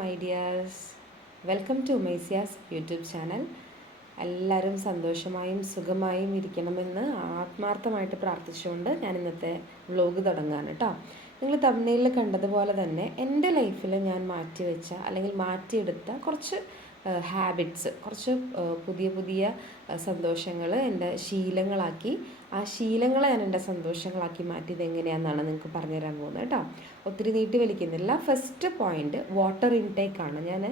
My dears, welcome to Umaisia's YouTube channel. എല്ലാവരും സന്തോഷമായും സുഖമായും ഇരിക്കണമെന്ന് ആത്മാർത്ഥമായിട്ട് പ്രാർത്ഥിച്ചുകൊണ്ട് ഞാൻ ഇന്നത്തെ വ്ലോഗ് തുടങ്ങുകയാണ് കേട്ടോ. നിങ്ങൾ തമ്പ്നെയിലിൽ കണ്ടതുപോലെ തന്നെ എൻ്റെ ലൈഫിൽ ഞാൻ മാറ്റിവെച്ച അല്ലെങ്കിൽ മാറ്റിയെടുത്ത കുറച്ച് ഹാബിറ്റ്സ്, കുറച്ച് പുതിയ പുതിയ സന്തോഷങ്ങൾ എൻ്റെ ശീലങ്ങളാക്കി, ആ ശീലങ്ങളെ ഞാൻ എൻ്റെ സന്തോഷങ്ങളാക്കി മാറ്റിയത് എങ്ങനെയാണെന്നാണ് നിങ്ങൾക്ക് പറഞ്ഞുതരാൻ പോകുന്നത് കേട്ടോ. ഒത്തിരി നീട്ടി വലിക്കുന്നില്ല. ഫസ്റ്റ് പോയിൻ്റ് വാട്ടർ ഇൻടേക്കാണ്. ഞാൻ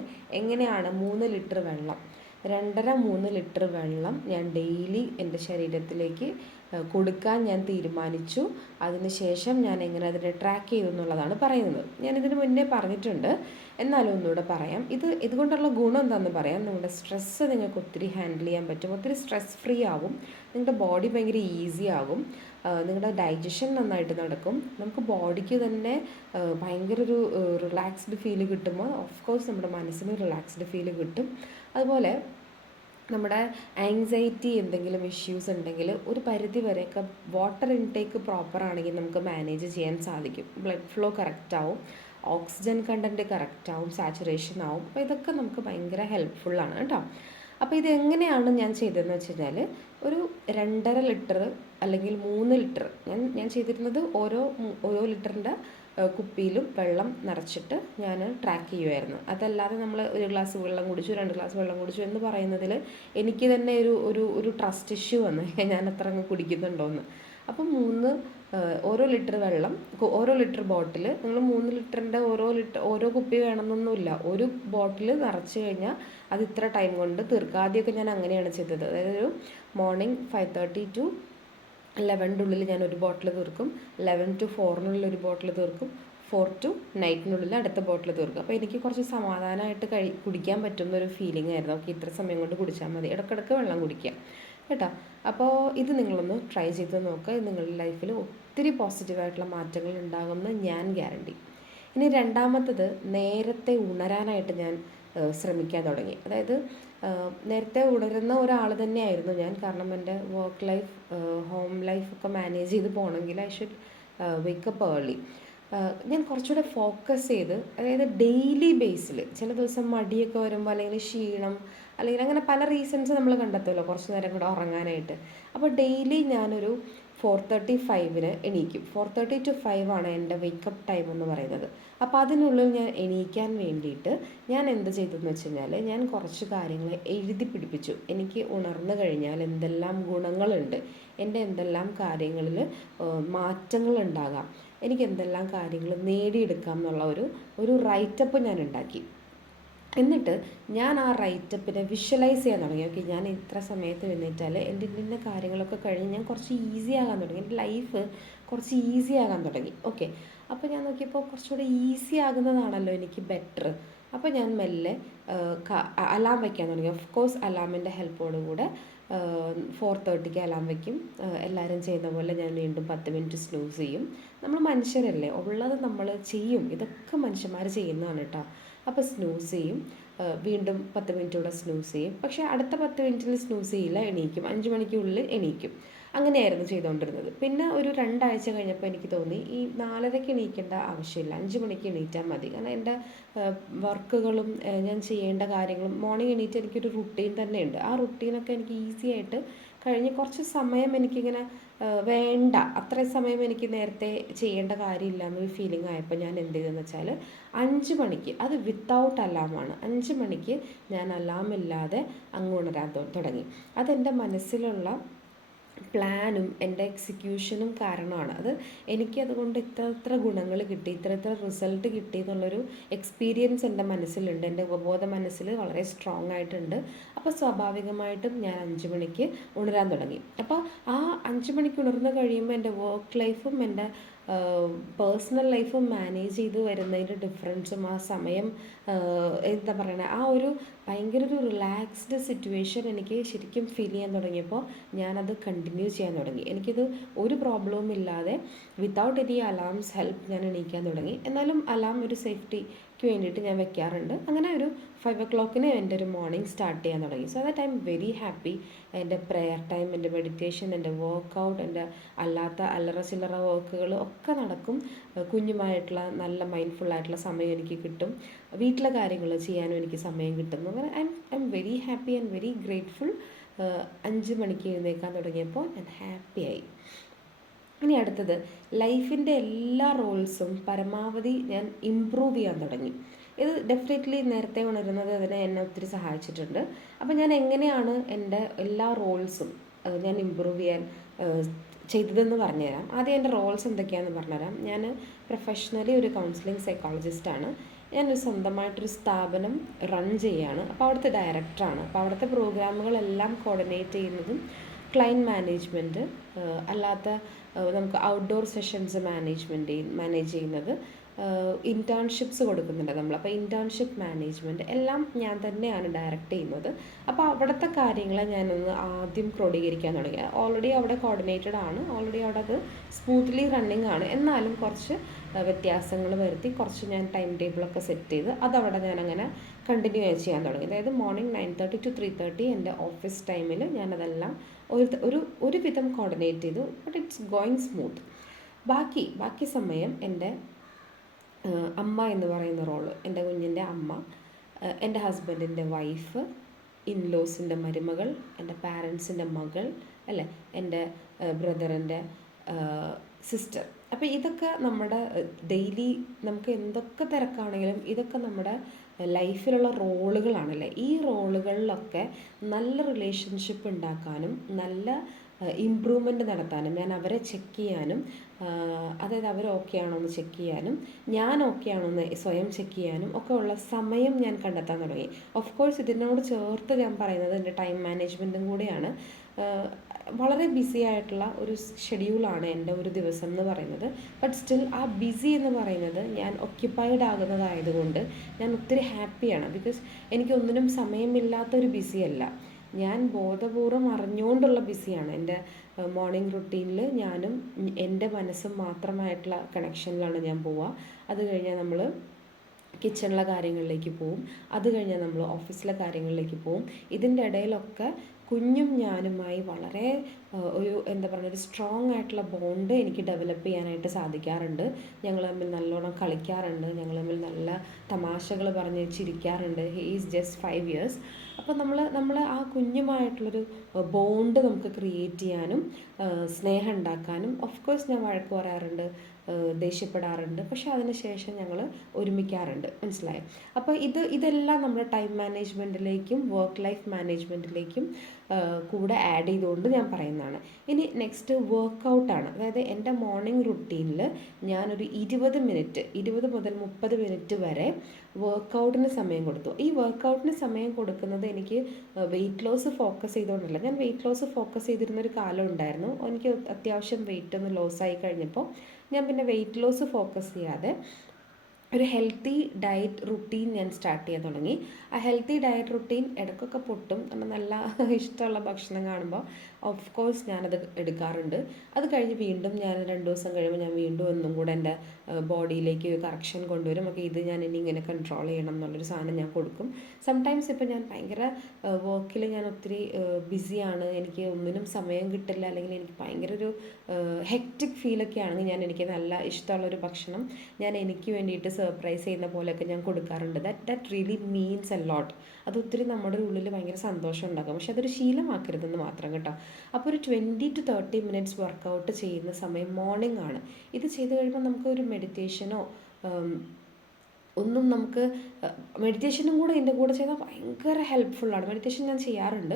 എങ്ങനെയാണ് 3 ലിറ്റർ വെള്ളം, 2.5-3 ലിറ്റർ വെള്ളം ഞാൻ ഡെയിലി എൻ്റെ ശരീരത്തിലേക്ക് കൊടുക്കാൻ ഞാൻ തീരുമാനിച്ചു. അതിനുശേഷം ഞാൻ എങ്ങനെ അതിനെ ട്രാക്ക് ചെയ്തു എന്നുള്ളതാണ് പറയുന്നത്. ഞാനിതിന് മുന്നേ പറഞ്ഞിട്ടുണ്ട്, എന്നാലും ഒന്നുകൂടെ പറയാം. ഇതുകൊണ്ടുള്ള ഗുണം എന്താണെന്ന് പറയാം. നിങ്ങളുടെ സ്ട്രെസ്സ് നിങ്ങൾക്ക് ഒത്തിരി ഹാൻഡിൽ ചെയ്യാൻ പറ്റും, ഒത്തിരി സ്ട്രെസ് ഫ്രീ ആവും, നിങ്ങളുടെ ബോഡി ഭയങ്കര ഈസി ആകും, നിങ്ങളുടെ ഡൈജഷൻ നന്നായിട്ട് നടക്കും, നമുക്ക് ബോഡിക്ക് തന്നെ ഭയങ്കര ഒരു റിലാക്സ്ഡ് ഫീൽ കിട്ടുമ്പോൾ ഓഫ് കോഴ്സ് നമ്മുടെ മനസ്സിന് റിലാക്സ്ഡ് ഫീൽ കിട്ടും. അതുപോലെ നമ്മുടെ ആങ്സൈറ്റി എന്തെങ്കിലും ഇഷ്യൂസ് ഉണ്ടെങ്കിൽ ഒരു പരിധി വരെയൊക്കെ വാട്ടർ ഇൻടേക്ക് പ്രോപ്പർ ആണെങ്കിൽ നമുക്ക് മാനേജ് ചെയ്യാൻ സാധിക്കും. ബ്ലഡ് ഫ്ലോ കറക്റ്റ് ആവും, ഓക്സിജൻ കണ്ടൻറ്റ് കറക്റ്റ് ആവും, സാച്ചുറേഷൻ ആവും. അപ്പോൾ ഇതൊക്കെ നമുക്ക് ഭയങ്കര ഹെൽപ്ഫുള്ളാണ് കേട്ടോ. അപ്പോൾ ഇത് എങ്ങനെയാണ് ഞാൻ ചെയ്തതെന്ന് വെച്ച് കഴിഞ്ഞാൽ, ഒരു 2.5 ലിറ്റർ അല്ലെങ്കിൽ 3 ലിറ്റർ ഞാൻ ചെയ്തിരുന്നത് ഓരോ ലിറ്ററിൻ്റെ കുപ്പിയിലും വെള്ളം നിറച്ചിട്ട് ഞാൻ ട്രാക്ക് ചെയ്യുമായിരുന്നു. അതല്ലാതെ നമ്മൾ 1 ഗ്ലാസ് വെള്ളം കുടിച്ചു, 2 ഗ്ലാസ് വെള്ളം കുടിച്ചു എന്ന് പറയുന്നതിൽ എനിക്ക് തന്നെ ഒരു ട്രസ്റ്റ് ഇഷ്യൂ വന്നു, ഞാൻ അത്ര അങ്ങ് കുടിക്കുന്നുണ്ടോയെന്ന്. അപ്പം ഓരോ ലിറ്റർ വെള്ളം, ഓരോ ലിറ്റർ ബോട്ടിൽ, നിങ്ങൾ 3 ലിറ്ററിൻ്റെ ഓരോ കുപ്പി വേണമെന്നൊന്നുമില്ല. ഒരു ബോട്ടിൽ നിറച്ച് കഴിഞ്ഞാൽ അത് ഇത്ര ടൈം കൊണ്ട് തീർക്കുക. ആദ്യമൊക്കെ ഞാൻ അങ്ങനെയാണ് ചെയ്തത്. അതായത് ഒരു മോർണിംഗ് 5:30 to 11 ഉള്ളിൽ ഞാൻ ഒരു ബോട്ടിൽ തീർക്കും, 11 to 4 ഒരു ബോട്ടിൽ തീർക്കും, 4 to 9 അടുത്ത ബോട്ടിൽ തീർക്കും. അപ്പോൾ എനിക്ക് കുറച്ച് സമാധാനമായിട്ട് കുടിക്കാൻ പറ്റുന്ന ഒരു ഫീലിംഗ് ആയിരുന്നു. ഓക്കെ, ഇത്ര സമയം കൊണ്ട് കുടിച്ചാൽ മതി, ഇടയ്ക്കിടയ്ക്ക് വെള്ളം കുടിക്കുക കേട്ടോ. അപ്പോൾ ഇത് നിങ്ങളൊന്ന് ട്രൈ ചെയ്ത് നോക്കുക. നിങ്ങളുടെ ലൈഫിൽ ഒത്തിരി പോസിറ്റീവായിട്ടുള്ള മാറ്റങ്ങൾ ഉണ്ടാകുമെന്ന് ഞാൻ ഗ്യാരണ്ടി. ഇനി രണ്ടാമത്തത്, നേരത്തെ ഉണരാനായിട്ട് ഞാൻ ശ്രമിക്കാൻ തുടങ്ങി. അതായത് നേരത്തെ ഉണരുന്ന ഒരാൾ തന്നെയായിരുന്നു ഞാൻ. കാരണം എൻ്റെ വർക്ക് ലൈഫ്, ഹോം ലൈഫൊക്കെ മാനേജ് ചെയ്ത് പോകണമെങ്കിൽ ഐ ഷുഡ് വേക്കപ്പ് ഏർലി. ഞാൻ കുറച്ചുകൂടെ ഫോക്കസ് ചെയ്ത്, അതായത് ഡെയിലി ബേസിൽ, ചില ദിവസം മടിയൊക്കെ വരുമ്പോൾ അല്ലെങ്കിൽ ക്ഷീണം അല്ലെങ്കിൽ അങ്ങനെ പല റീസൺസ് നമ്മൾ കണ്ടെത്തുമല്ലോ കുറച്ച് നേരം കൂടെ ഉറങ്ങാനായിട്ട്. അപ്പോൾ ഡെയിലി ഞാനൊരു 4:35 എണീക്കും. 4:30 to 5 ആണ് എൻ്റെ വേക്കപ്പ് ടൈം എന്ന് പറയുന്നത്. അപ്പോൾ അതിനുള്ളിൽ ഞാൻ എണീക്കാൻ വേണ്ടിയിട്ട് ഞാൻ എന്ത് ചെയ്തെന്ന് വെച്ച് കഴിഞ്ഞാൽ, ഞാൻ കുറച്ച് കാര്യങ്ങൾ എഴുതി പിടിപ്പിച്ചു. എനിക്ക് ഉണർന്നു കഴിഞ്ഞാൽ എന്തെല്ലാം ഗുണങ്ങളുണ്ട്, എൻ്റെ എന്തെല്ലാം കാര്യങ്ങളിൽ മാറ്റങ്ങൾ ഉണ്ടാകാം, എനിക്ക് എന്തെല്ലാം കാര്യങ്ങൾ നേടിയെടുക്കാം എന്നുള്ള ഒരു റൈറ്റപ്പ് ഞാൻ ഉണ്ടാക്കി. എന്നിട്ട് ഞാൻ ആ റൈറ്റപ്പിനെ വിഷ്വലൈസ് ചെയ്യാൻ തുടങ്ങി. ഓക്കെ, ഞാൻ ഇത്ര സമയത്ത് എഴുന്നേറ്റാൽ എൻ്റെ ഇന്ന കാര്യങ്ങളൊക്കെ കഴിഞ്ഞ് ഞാൻ കുറച്ച് ഈസി ആകാൻ തുടങ്ങി, എൻ്റെ ലൈഫ് കുറച്ച് ഈസി ആകാൻ തുടങ്ങി. ഓക്കെ, അപ്പോൾ ഞാൻ നോക്കിയപ്പോൾ കുറച്ചുകൂടെ ഈസി ആകുന്നതാണല്ലോ എനിക്ക് ബെറ്റർ. അപ്പോൾ ഞാൻ മെല്ലെ അലാം വയ്ക്കാൻ തുടങ്ങി. ഓഫ് കോഴ്സ് അലാമിൻ്റെ ഹെൽപ്പോടുകൂടെ 4:30 അലാം വയ്ക്കും. എല്ലാവരും ചെയ്യുന്ന പോലെ ഞാൻ വീണ്ടും 10 മിനിറ്റ് സ്നൂസ് ചെയ്യും. നമ്മൾ മനുഷ്യരല്ലേ, ഉള്ളത് നമ്മൾ ചെയ്യും, ഇതൊക്കെ മനുഷ്യന്മാർ ചെയ്യുന്നതാണ് കേട്ടോ. അപ്പോൾ സ്നൂസ് ചെയ്യും, വീണ്ടും 10 മിനിറ്റ് കൂടെ സ്നൂസ് ചെയ്യും. പക്ഷേ അടുത്ത 10 മിനിറ്റിൽ സ്നൂസ് ചെയ്യില്ല, എണീക്കും, 5 മണിക്കുള്ളിൽ എണീക്കും. അങ്ങനെയായിരുന്നു ചെയ്തുകൊണ്ടിരുന്നത്. പിന്നെ ഒരു 2 ആഴ്ച കഴിഞ്ഞപ്പോൾ എനിക്ക് തോന്നി, ഈ 4:30 എണീക്കേണ്ട ആവശ്യമില്ല, 5 മണിക്ക് എണീറ്റാൽ മതി. കാരണം എൻ്റെ വർക്കുകളും ഞാൻ ചെയ്യേണ്ട കാര്യങ്ങളും, മോർണിംഗ് എണീറ്റ് എനിക്കൊരു റുട്ടീൻ തന്നെയുണ്ട്. ആ റുട്ടീനൊക്കെ എനിക്ക് ഈസി ആയിട്ട് കഴിഞ്ഞ് കുറച്ച് സമയം എനിക്കിങ്ങനെ വേണ്ട, അത്രയും സമയം എനിക്ക് നേരത്തെ ചെയ്യേണ്ട കാര്യമില്ല എന്നൊരു ഫീലിംഗ് ആയപ്പോൾ ഞാൻ എന്ത് ചെയ്തെന്ന് വെച്ചാൽ, 5 മണിക്ക്, അത് വിത്തൗട്ട് അലാമാണ്, 5 മണിക്ക് ഞാൻ അലാം ഇല്ലാതെ അങ്ങ് ഉണരാൻ തുടങ്ങി. അതെൻ്റെ മനസ്സിലുള്ള പ്ലാനും എൻ്റെ എക്സിക്യൂഷനും കാരണമാണ്. എനിക്കതുകൊണ്ട് ഇത്ര ഗുണങ്ങൾ കിട്ടി, ഇത്ര റിസൾട്ട് കിട്ടി എന്നുള്ളൊരു എക്സ്പീരിയൻസ് എൻ്റെ മനസ്സിലുണ്ട്, എൻ്റെ ഉപബോധ മനസ്സിൽ വളരെ സ്ട്രോങ് ആയിട്ടുണ്ട്. അപ്പോൾ സ്വാഭാവികമായിട്ടും ഞാൻ 5 മണിക്ക് ഉണരാൻ തുടങ്ങി. അപ്പോൾ ആ 5 മണിക്ക് ഉണർന്ന് കഴിയുമ്പോൾ എൻ്റെ വർക്ക് ലൈഫും എൻ്റെ പേഴ്സണൽ ലൈഫും മാനേജ് ചെയ്ത് വരുന്നതിൻ്റെ ഡിഫറൻസും, ആ സമയം എന്താ പറയണേ, ആ ഒരു ഭയങ്കര ഒരു റിലാക്സ്ഡ് സിറ്റുവേഷൻ എനിക്ക് ശരിക്കും ഫീൽ ചെയ്യാൻ തുടങ്ങിയപ്പോൾ ഞാനത് കണ്ടിന്യൂ ചെയ്യാൻ തുടങ്ങി. എനിക്കിത് ഒരു പ്രോബ്ലവും ഇല്ലാതെ വിത്തൗട്ട് എനി അലാംസ് ഹെൽപ്പ് ഞാൻ എണീക്കാൻ തുടങ്ങി. എന്നാലും അലാം ഒരു സേഫ്റ്റി വേണ്ടിയിട്ട് ഞാൻ വെക്കാറുണ്ട്. അങ്ങനെ ഒരു 5 o'clock എൻ്റെ ഒരു മോർണിംഗ് സ്റ്റാർട്ട് ചെയ്യാൻ തുടങ്ങി. So that I am very happy. എൻ്റെ പ്രെയർ ടൈം, എൻ്റെ മെഡിറ്റേഷൻ, എൻ്റെ വർക്കൗട്ട്, എൻ്റെ അല്ലാത്ത അല്ലറ ചില്ലറ വർക്കുകൾ ഒക്കെ നടക്കും. കുഞ്ഞുമായിട്ടുള്ള നല്ല മൈൻഡ്ഫുള്ളായിട്ടുള്ള സമയം എനിക്ക് കിട്ടും. വീട്ടിലെ കാര്യങ്ങൾ ചെയ്യാനും എനിക്ക് സമയം കിട്ടും. അങ്ങനെ I am very happy and very grateful. 5 മണിക്ക് എഴുന്നേൽക്കാൻ തുടങ്ങിയപ്പോൾ ഞാൻ ഹാപ്പിയായി. ഇനി അടുത്തത്, ലൈഫിൻ്റെ എല്ലാ റോൾസും പരമാവധി ഞാൻ ഇമ്പ്രൂവ് ചെയ്യാൻ തുടങ്ങി. ഇത് ഡെഫിനറ്റ്ലി നേരത്തെ ഉണരുന്നത് അതിനെ എന്നെ ഒത്തിരി സഹായിച്ചിട്ടുണ്ട്. അപ്പോൾ ഞാൻ എങ്ങനെയാണ് എൻ്റെ എല്ലാ റോൾസും ഞാൻ ഇമ്പ്രൂവ് ചെയ്യാൻ ചെയ്തതെന്ന് പറഞ്ഞുതരാം. ആദ്യം എൻ്റെ റോൾസ് എന്തൊക്കെയാണെന്ന് പറഞ്ഞുതരാം. ഞാൻ പ്രൊഫഷണലി ഒരു കൗൺസിലിംഗ് സൈക്കോളജിസ്റ്റാണ്. ഞാനൊരു സ്വന്തമായിട്ടൊരു സ്ഥാപനം റൺ ചെയ്യുകയാണ്. അപ്പോൾ അവിടുത്തെ ഡയറക്ടറാണ്. അപ്പോൾ അവിടുത്തെ പ്രോഗ്രാമുകളെല്ലാം കോർഡിനേറ്റ് ചെയ്യുന്നതും ക്ലയൻറ്റ് മാനേജ്മെൻറ്റ്, അല്ലാത്ത നമുക്ക് ഔട്ട്ഡോർ സെഷൻസ് മാനേജ് ചെയ്യുന്നത്, ഇൻറ്റേൺഷിപ്സ് കൊടുക്കുന്നുണ്ട് നമ്മൾ. അപ്പോൾ ഇൻറ്റേൺഷിപ്പ് മാനേജ്മെൻറ്റ് എല്ലാം ഞാൻ തന്നെയാണ് ഡയറക്റ്റ് ചെയ്യുന്നത്. അപ്പോൾ അവിടുത്തെ കാര്യങ്ങളെ ഞാനൊന്ന് ആദ്യം ക്രോഡീകരിക്കാൻ തുടങ്ങി. ഓൾറെഡി അവിടെ കോർഡിനേറ്റഡ് ആണ്, ഓൾറെഡി അവിടെ അത് സ്മൂത്ത്ലി റണ്ണിങ് ആണ്. എന്നാലും കുറച്ച് വ്യത്യാസങ്ങൾ വരുത്തി കുറച്ച് ഞാൻ ടൈം ടേബിളൊക്കെ സെറ്റ് ചെയ്ത് അതവിടെ ഞാനങ്ങനെ കണ്ടിന്യൂ ചെയ്യാൻ തുടങ്ങി. അതായത് മോർണിംഗ് 9:30 to 3:30 എൻ്റെ ഓഫീസ് ടൈമിൽ ഞാനതെല്ലാം ഒരുവിധം കോർഡിനേറ്റ് ചെയ്തു. But it's going smooth. ബാക്കി സമയം എൻ്റെ അമ്മ എന്ന് പറയുന്ന റോള്, എൻ്റെ കുഞ്ഞിൻ്റെ അമ്മ, എൻ്റെ ഹസ്ബൻഡിൻ്റെ വൈഫ്, ഇൻലോസിൻ്റെ മരുമകൾ, എൻ്റെ പാരൻസിൻ്റെ മകൾ, അല്ലേ, എൻ്റെ ബ്രദറിൻ്റെ സിസ്റ്റർ. അപ്പോൾ ഇതൊക്കെ നമ്മുടെ ഡെയിലി നമുക്ക് എന്തൊക്കെ തിരക്കാണെങ്കിലും ഇതൊക്കെ നമ്മുടെ ലൈഫിലുള്ള റോളുകളാണല്ലേ. ഈ റോളുകളിലൊക്കെ നല്ല റിലേഷൻഷിപ്പ് ഉണ്ടാക്കാനും നല്ല ഇമ്പ്രൂവ്മെൻറ്റ് നടത്താനും ഞാൻ അവരെ ചെക്ക് ചെയ്യാനും, അതായത് അവർ ഓക്കെ ആണോ എന്ന് ചെക്ക് ചെയ്യാനും ഞാൻ ഓക്കെ ആണോ എന്ന് സ്വയം ചെക്ക് ചെയ്യാനും ഒക്കെ ഉള്ള സമയം ഞാൻ കണ്ടെത്താൻ തുടങ്ങി. ഓഫ് കോഴ്സ് ഇതിനോട് ചേർത്ത് ഞാൻ പറയുന്നത് എൻ്റെ ടൈം മാനേജ്മെൻറ്റും കൂടെയാണ്. വളരെ ബിസി ആയിട്ടുള്ള ഒരു ഷെഡ്യൂളാണ് എൻ്റെ ഒരു ദിവസം എന്ന് പറയുന്നത്. ബട്ട് സ്റ്റിൽ ആ ബിസി എന്ന് പറയുന്നത് ഞാൻ ഒക്യുപ്പൈഡ് ആകുന്നതായതുകൊണ്ട് ഞാൻ ഒത്തിരി ഹാപ്പിയാണ്. ബിക്കോസ് എനിക്കൊന്നിനും സമയമില്ലാത്തൊരു ബിസിയല്ല, ഞാൻ ബോധപൂർവം അറിഞ്ഞുകൊണ്ടുള്ള ബിസിയാണ്. എൻ്റെ മോർണിംഗ് റുട്ടീനിൽ ഞാനും എൻ്റെ മനസ്സും മാത്രമായിട്ടുള്ള കണക്ഷനിലാണ് ഞാൻ പോവുക. അത് കഴിഞ്ഞാൽ നമ്മൾ കിച്ചണിലെ കാര്യങ്ങളിലേക്ക് പോവും, അത് കഴിഞ്ഞാൽ നമ്മൾ ഓഫീസിലെ കാര്യങ്ങളിലേക്ക് പോവും. ഇതിൻ്റെ ഇടയിലൊക്കെ കുഞ്ഞും ഞാനുമായി വളരെ ഒരു എന്താ പറയുക, ഒരു സ്ട്രോങ് ആയിട്ടുള്ള ബോണ്ട് എനിക്ക് ഡെവലപ്പ് ചെയ്യാനായിട്ട് സാധിക്കാറുണ്ട്. ഞങ്ങൾ തമ്മിൽ നല്ലോണം കളിക്കാറുണ്ട്, ഞങ്ങൾ തമ്മിൽ നല്ല തമാശകൾ പറഞ്ഞ് ചിരിക്കാറുണ്ട്. He is just 5 years. അപ്പോൾ നമ്മൾ ആ കുഞ്ഞുമായിട്ടുള്ളൊരു ബോണ്ട് നമുക്ക് ക്രിയേറ്റ് ചെയ്യാനും സ്നേഹം ഉണ്ടാക്കാനും, ഓഫ് കോഴ്സ് ഞാൻ വഴക്ക് പറയാറുണ്ട്, ദേഷ്യപ്പെടാറുണ്ട്, പക്ഷേ അതിന് ശേഷം ഞങ്ങൾ ഒരുമിക്കാറുണ്ട്. മനസ്സിലായോ? അപ്പോൾ ഇതെല്ലാം നമ്മുടെ ടൈം മാനേജ്മെൻറ്റിലേക്കും വർക്ക് ലൈഫ് മാനേജ്മെൻറ്റിലേക്കും കൂടെ ആഡ് ചെയ്തുകൊണ്ട് ഞാൻ പറയുന്നതാണ്. ഇനി നെക്സ്റ്റ് വർക്കൗട്ടാണ്. അതായത് എൻ്റെ മോർണിംഗ് റുട്ടീനിൽ ഞാനൊരു 20 മുതൽ 30 മിനിറ്റ് വരെ വർക്കൗട്ടിന് സമയം കൊടുത്തു. ഈ വർക്കൗട്ടിന് സമയം കൊടുക്കുന്നത് എനിക്ക് വെയിറ്റ് ലോസ് ഫോക്കസ് ചെയ്തുകൊണ്ടല്ല. ഞാൻ വെയിറ്റ് ലോസ് ഫോക്കസ് ചെയ്തിരുന്നൊരു കാലം ഉണ്ടായിരുന്നു. എനിക്ക് അത്യാവശ്യം വെയിറ്റ് ഒന്ന് ലോസായി കഴിഞ്ഞപ്പോൾ ഞാൻ പിന്നെ വെയിറ്റ് ലോസ് ഫോക്കസ് ചെയ്യാതെ ഒരു ഹെൽത്തി ഡയറ്റ് റുട്ടീൻ ഞാൻ സ്റ്റാർട്ട് ചെയ്യാൻ തുടങ്ങി. ആ ഹെൽത്തി ഡയറ്റ് റുട്ടീൻ ഇടയ്ക്കൊക്കെ പൊട്ടും, നല്ല ഇഷ്ടമുള്ള ഭക്ഷണം കാണുമ്പോൾ ഓഫ് കോഴ്സ് ഞാനത് എടുക്കാറുണ്ട്. അത് കഴിഞ്ഞ് വീണ്ടും ഞാൻ 2 ദിവസം കഴിയുമ്പോൾ ഞാൻ വീണ്ടും ഒന്നും കൂടെ എൻ്റെ ബോഡിയിലേക്ക് കറക്ഷൻ കൊണ്ടുവരും. അപ്പോൾ ഇത് ഞാൻ ഇനി ഇങ്ങനെ കൺട്രോൾ ചെയ്യണം എന്നുള്ളൊരു സാധനം ഞാൻ കൊടുക്കും. സംടൈംസ് ഇപ്പോൾ ഞാൻ ഭയങ്കര വർക്കിൽ ഞാൻ ഒത്തിരി ബിസിയാണ്, എനിക്ക് ഒന്നിനും സമയം കിട്ടില്ല, അല്ലെങ്കിൽ എനിക്ക് ഭയങ്കര ഒരു ഹെക്റ്റിക് ഫീലൊക്കെ ആണെങ്കിൽ എനിക്ക് നല്ല ഇഷ്ടമുള്ളൊരു ഭക്ഷണം ഞാൻ എനിക്ക് വേണ്ടിയിട്ട് സർപ്രൈസ് ചെയ്യുന്ന പോലെയൊക്കെ ഞാൻ കൊടുക്കാറുണ്ട്. That really means a lot. അത് ഒത്തിരി നമ്മുടെ ഉള്ളിൽ ഭയങ്കര സന്തോഷം ഉണ്ടാക്കും. പക്ഷെ അതൊരു ശീലമാക്കരുതെന്ന് മാത്രം കേട്ടോ. അപ്പോൾ ഒരു 20 to 30 minutes വർക്കൗട്ട് ചെയ്യുന്ന സമയം മോർണിംഗ് ആണ്. ഇത് ചെയ്ത് കഴിയുമ്പോൾ നമുക്ക് ഒരു മെഡിറ്റേഷനോ ഒന്നും നമുക്ക് മെഡിറ്റേഷനും കൂടെ എൻ്റെ കൂടെ ചെയ്താൽ ഭയങ്കര ഹെൽപ്ഫുള്ളാണ്. മെഡിറ്റേഷൻ ഞാൻ ചെയ്യാറുണ്ട്,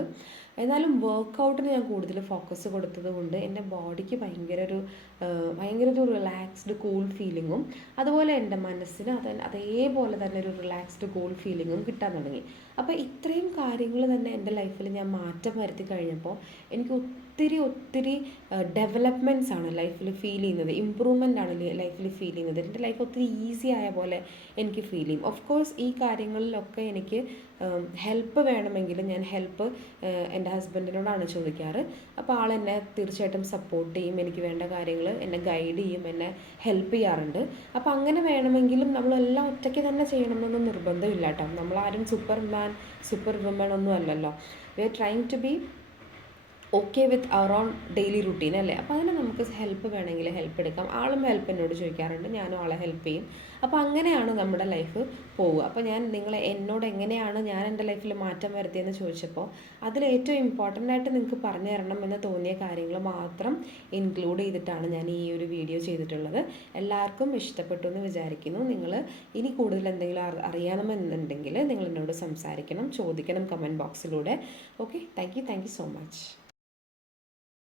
എന്നാലും വർക്കൗട്ടിന് ഞാൻ കൂടുതൽ ഫോക്കസ് കൊടുത്തത് കൊണ്ട് എൻ്റെ ബോഡിക്ക് ഭയങ്കര ഒരു റിലാക്സ്ഡ് കൂൾ ഫീലിങ്ങും അതുപോലെ എൻ്റെ മനസ്സിന് അതേപോലെ തന്നെ ഒരു റിലാക്സ്ഡ് കൂൾ ഫീലിങ്ങും കിട്ടാൻ തുടങ്ങി. അപ്പോൾ ഇത്രയും കാര്യങ്ങൾ തന്നെ എൻ്റെ ലൈഫിൽ ഞാൻ മാറ്റം വരുത്തി കഴിഞ്ഞപ്പോൾ എനിക്ക് ഒത്തിരി ഡെവലപ്മെൻറ്റ്സ് ആണ് ലൈഫിൽ ഫീൽ ചെയ്യുന്നത്, ഇമ്പ്രൂവ്മെൻ്റ് ആണ് ലൈഫിൽ ഫീൽ ചെയ്യുന്നത്. എൻ്റെ ലൈഫ് ഒത്തിരി ഈസി ആയ പോലെ എനിക്ക് ഫീൽ ചെയ്യും. ഓഫ് കോഴ്സ് ഈ കാര്യങ്ങളിലൊക്കെ എനിക്ക് ഹെൽപ്പ് വേണമെങ്കിൽ ഞാൻ ഹെൽപ്പ് എൻ്റെ ഹസ്ബൻഡിനോടാണ് ചോദിക്കാറ്. അപ്പോൾ ആളെന്നെ തീർച്ചയായിട്ടും സപ്പോർട്ട് ചെയ്യും, എനിക്ക് വേണ്ട കാര്യങ്ങൾ എന്നെ ഗൈഡ് ചെയ്യും, എന്നെ ഹെൽപ്പ് ചെയ്യാറുണ്ട്. അപ്പോൾ അങ്ങനെ വേണമെങ്കിലും നമ്മളെല്ലാം ഒറ്റയ്ക്ക് തന്നെ ചെയ്യണമെന്നൊന്നും നിർബന്ധമില്ല കേട്ടോ. നമ്മളാരും സൂപ്പർ വുമൺ ഒന്നും അല്ലല്ലോ. We are trying to be okay with our own daily routine അല്ലേ. അപ്പോൾ അതിന് നമുക്ക് ഹെൽപ്പ് വേണമെങ്കിൽ ഹെൽപ്പ് എടുക്കാം. ആളും ഹെൽപ്പ് എന്നോട് ചോദിക്കാറുണ്ട്, ഞാനും ആളെ ഹെൽപ്പ് ചെയ്യും. അപ്പോൾ അങ്ങനെയാണ് നമ്മുടെ ലൈഫ് പോവുക. അപ്പോൾ എന്നോട് എങ്ങനെയാണ് ഞാൻ എൻ്റെ ലൈഫിൽ മാറ്റം വരുത്തിയെന്ന് ചോദിച്ചപ്പോൾ അതിൽ ഏറ്റവും ഇമ്പോർട്ടൻ്റ് ആയിട്ട് നിങ്ങൾക്ക് പറഞ്ഞു തരണം എന്ന് തോന്നിയ കാര്യങ്ങൾ മാത്രം ഇൻക്ലൂഡ് ചെയ്തിട്ടാണ് ഞാൻ ഈ ഒരു വീഡിയോ ചെയ്തിട്ടുള്ളത്. എല്ലാവർക്കും ഇഷ്ടപ്പെട്ടു എന്ന് വിചാരിക്കുന്നു. നിങ്ങൾ ഇനി കൂടുതൽ എന്തെങ്കിലും അറിയണമെന്നുണ്ടെങ്കിൽ നിങ്ങൾ എന്നോട് സംസാരിക്കണം, ചോദിക്കണം കമൻറ്റ് ബോക്സിലൂടെ. Okay, thank you so much.